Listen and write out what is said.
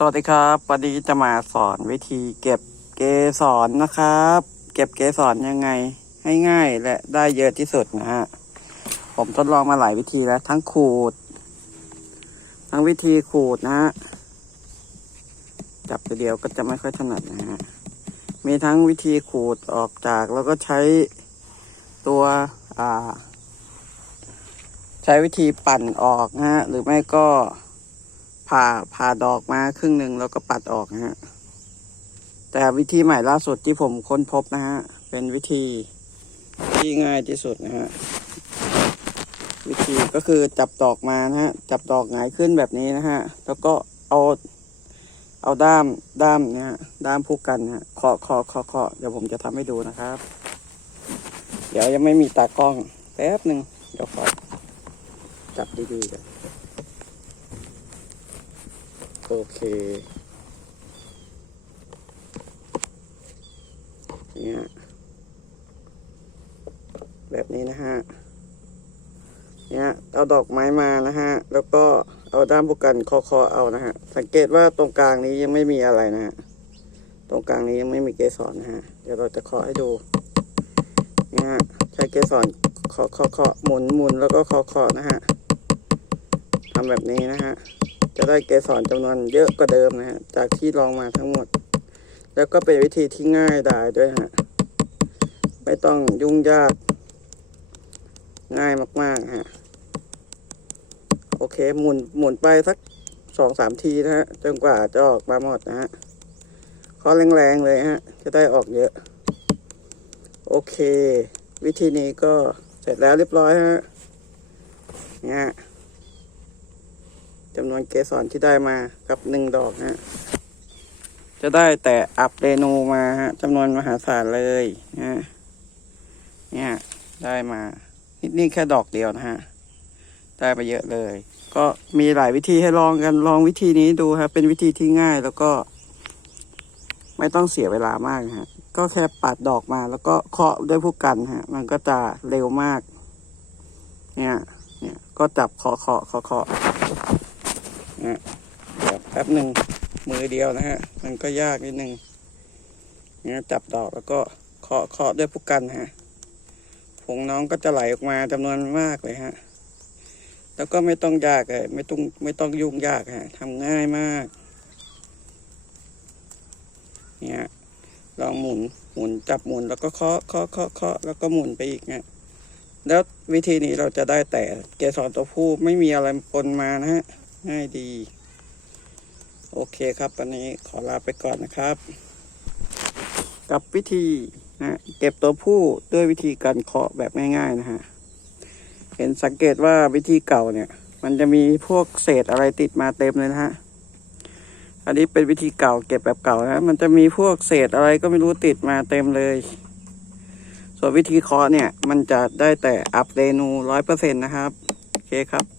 สวัสดีครับวันนี้จะมาสอนวิธีเก็บเกสรนะครับ เก็บเกสรยังไงให้ง่ายและได้เยอะที่สุดนะฮะผมทดลองมาหลายวิธีแล้ว ทั้งขูด ทั้งวิธีขูดนะฮะจับเดียวก็จะไม่ค่อยถนัดนะฮะมีทั้งวิธีขูดออกจากแล้วก็ใช้ตัวอ่า ใช้วิธีปั่นออกนะฮะหรือไม่ก็ ผ่าผ่าดอกมาครึ่งหนึ่งแล้วก็ปัดออกนะฮะ แต่วิธีใหม่ล่าสุดที่ผมค้นพบนะฮะ เป็นวิธีที่ง่ายที่สุดนะฮะ วิธีก็คือจับดอกมานะฮะ จับดอกหงายขึ้นแบบนี้นะฮะ แล้วก็เอาเอาด้ามด้ามเนี่ยด้ามผู้กันนะฮะเคาะเคาะเคาะเคาะเดี๋ยวผมจะทำให้ดูนะครับ เดี๋ยวยังไม่มีตากล้องแป๊บหนึ่งเดี๋ยวขอจับดีๆกัน โอเคเนี่ยแบบนี้นะฮะเนี่ยเอาดอกไม้มานะฮะ แล้วก็เอาด้ามบุกันคอคอๆเอานะฮะ สังเกตว่าตรงกลางนี้ยังไม่มีอะไรนะฮะ ตรงกลางนี้ยังไม่มีเกสรนะฮะ เดี๋ยวเราจะเคาะให้ดูเนี่ยฮะใช้เกสรเคาะเคาะเคาะหมุนหมุนแล้วก็เคาะเคาะนะฮะทำแบบนี้นะฮะ จะได้เกสรจำนวนเยอะกว่าเดิมนะฮะ จากที่ลองมาทั้งหมด แล้วก็เป็นวิธีที่ง่ายดายด้วยฮะ ไม่ต้องยุ่งยาก ง่ายมากๆฮะ โอเค หมุนหมุนไปสักสองสามทีนะฮะ จนกว่าจะออกมาหมดนะฮะเคาะแรงๆเลยฮะ จะได้ออกเยอะ โอเค วิธีนี้ก็เสร็จแล้วเรียบร้อยฮะเนี่ย จำนวนเกสรที่ได้มากับหนึ่งดอกฮะจะได้แต่อับเรนูมาฮะจำนวนมหาศาลเลยนะฮะเนี่ยได้มานี่นี่แค่ดอกเดียวนะฮะ ได้ไปเยอะเลย ก็มีหลายวิธีให้ลองกันลองวิธีนี้ดูครับเป็นวิธีที่ง่ายแล้วก็ ไม่ต้องเสียเวลามากฮะ ก็แค่ปัดดอกมาแล้วก็เคาะด้วยผู้กันฮะ มันก็จะเร็วมาก เนี่ย เนี่ยก็จับเคาะเคาะเคาะเคาะ นะเดี๋ยวแป๊บหนึ่งมือเดียวนะฮะ มันก็ยากนิดนึงเนี่ยจับดอกแล้วก็เคาะเคาะด้วยผู้กันฮะผงน้องก็จะไหลออกมาจำนวนมากเลยฮะ แล้วก็ไม่ต้องยากเลยไม่ต้องไม่ต้องยุ่งยากฮะทำง่ายมากเนี่ยลองหมุนหมุนจับหมุนแล้วก็เคาะเคาะเคาะเคาะแล้วก็หมุนไปอีกเนี่ยแล้ววิธีนี้เราจะได้แต่เกสรตัวผู้ไม่มีอะไรปนมานะฮะ ง่ายดี โอเคครับวันนี้ขอลาไปก่อนนะครับ กับวิธีนะเก็บตัวผู้ด้วยวิธีการเคาะแบบง่ายๆนะฮะ เห็นสังเกตว่าวิธีเก่าเนี่ย มันจะมีพวกเศษอะไรติดมาเต็มเลยนะฮะ อันนี้เป็นวิธีเก่าเก็บแบบเก่านะ มันจะมีพวกเศษอะไรก็ไม่รู้ติดมาเต็มเลย ส่วนวิธีเคาะเนี่ย มันจะได้แต่อัพเรนูร้อยเปอร์เซ็นต์นะครับ โอเคครับ